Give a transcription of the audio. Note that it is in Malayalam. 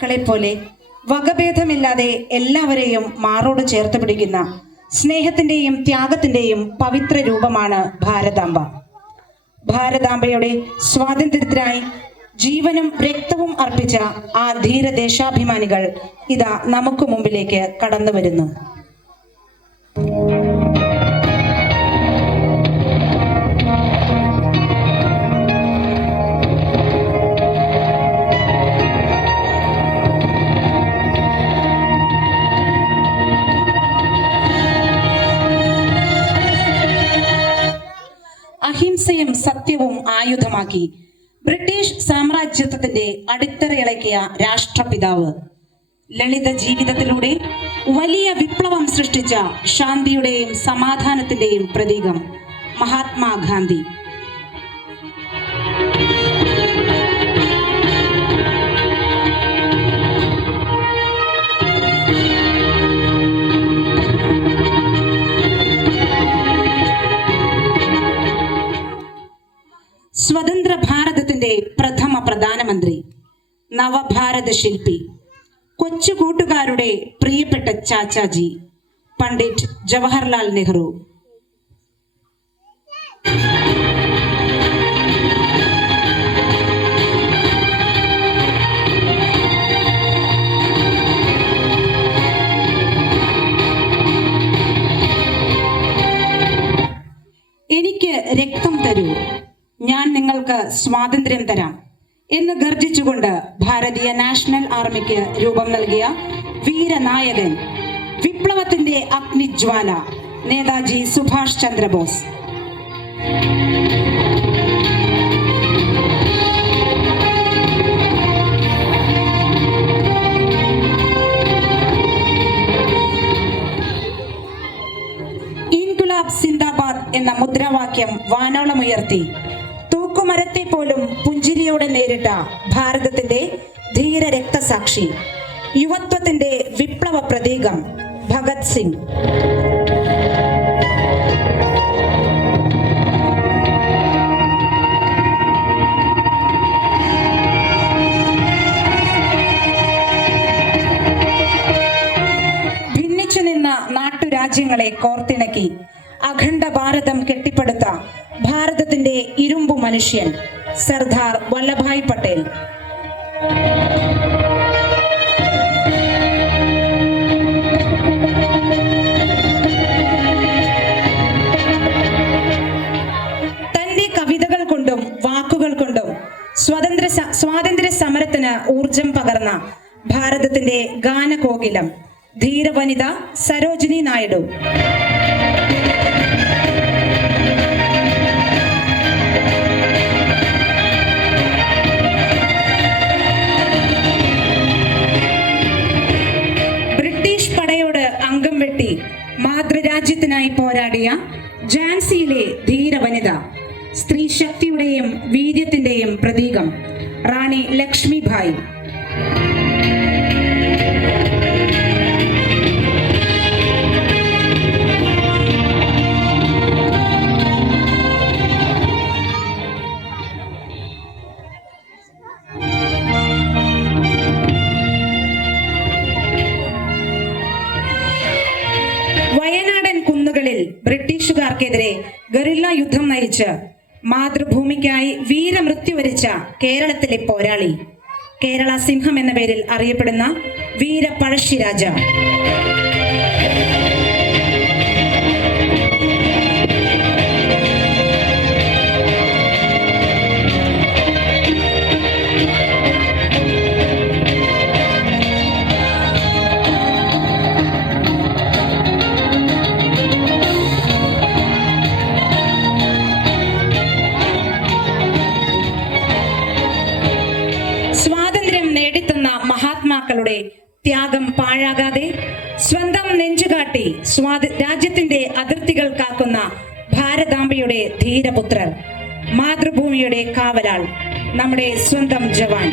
മക്കളെ പോലെ വകഭേദമില്ലാതെ എല്ലാവരെയും മാറോട് ചേർത്ത് പിടിക്കുന്ന സ്നേഹത്തിന്റെയും ത്യാഗത്തിന്റെയും പവിത്ര രൂപമാണ് ഭാരതാംബ. ഭാരതാംബയുടെ സ്വാതന്ത്ര്യത്തിനായി ജീവനും രക്തവും അർപ്പിച്ച ആ ധീരദേശാഭിമാനികൾ ഇതാ നമുക്ക് മുമ്പിലേക്ക് കടന്നു വരുന്നു. അഹിംസയും സത്യവും ആയുധമാക്കി ബ്രിട്ടീഷ് സാമ്രാജ്യത്വത്തിന്റെ അടിത്തറയിളക്കിയ രാഷ്ട്രപിതാവ്, ലളിത ജീവിതത്തിലൂടെ വലിയ വിപ്ലവം സൃഷ്ടിച്ച ശാന്തിയുടെയും സമാധാനത്തിന്റെയും പ്രതീകം മഹാത്മാഗാന്ധി. സ്വതന്ത്ര ഭാരതത്തിന്റെ പ്രഥമ പ്രധാനമന്ത്രി, നവഭാരത ശില്പി, കൊച്ചു കൂട്ടുകാരുടെ പ്രിയപ്പെട്ട ചാച്ചാജി പണ്ഡിറ്റ് ജവഹർലാൽ നെഹ്റു. എനിക്ക് രക്തം തരൂ, ഞാൻ നിങ്ങൾക്ക് സ്വാതന്ത്ര്യം തരാം എന്ന് ഗർജിച്ചുകൊണ്ട് ഭാരതീയ നാഷണൽ ആർമിക്ക് രൂപം നൽകിയ വീരനായകൻ, വിപ്ലവത്തിന്റെ അഗ്നിജ്വാല, നേതാജി സുഭാഷ് ചന്ദ്രബോസ്. ഇൻകുലാബ് സിന്ദാബാദ് എന്ന മുദ്രാവാക്യം വാനോളമുയർത്തി തൂക്കുമരത്തെ പോലും പുഞ്ചിരിയോടെ നേരിട്ട ഭാരതത്തിന്റെ ധീര രക്തസാക്ഷി, യുവത്വത്തിന്റെ വിപ്ലവ പ്രതീകം ഭഗത് സിംഗ്. ഭിന്നിച്ചു നിന്ന നാട്ടുരാജ്യങ്ങളെ കോർത്തിണക്കി അഖണ്ഡ ഭാരതം കെട്ടിപ്പടുത്ത ഭാരതത്തിന്റെ ഇരുമ്പു മനുഷ്യൻ സർദാർ വല്ലഭായ് പട്ടേൽ. തന്റെ കവിതകൾ കൊണ്ടും വാക്കുകൾ കൊണ്ടും സ്വാതന്ത്ര്യ സമരത്തിന് ഊർജം പകർന്ന ഭാരതത്തിന്റെ ഗാനകോകിലം ധീരവനിത സരോജിനി നായിഡു. മാതൃരാജ്യത്തിനായി പോരാടിയ ഝാൻസിയിലെ ധീരവനിത, സ്ത്രീ ശക്തിയുടെയും വീര്യത്തിന്റെയും പ്രതീകം റാണി ലക്ഷ്മിഭായ്. ബ്രിട്ടീഷുകാർക്കെതിരെ ഗറില്ല യുദ്ധം നയിച്ച് മാതൃഭൂമിക്കായി വീരമൃത്യു വരിച്ച കേരളത്തിലെ പോരാളി, കേരള സിംഹം എന്ന പേരിൽ അറിയപ്പെടുന്ന വീര പഴശ്ശിരാജ. മഹാത്മാക്കളുടെ ത്യാഗം പാഴാകാതെ സ്വന്തം നെഞ്ചുകാട്ടി രാജ്യത്തിന്റെ അതിർത്തികൾ കാക്കുന്ന ഭാരതാംബയുടെ ധീരപുത്രർ, മാതൃഭൂമിയുടെ കാവലാൾ, നമ്മുടെ സ്വന്തം ജവാൻ.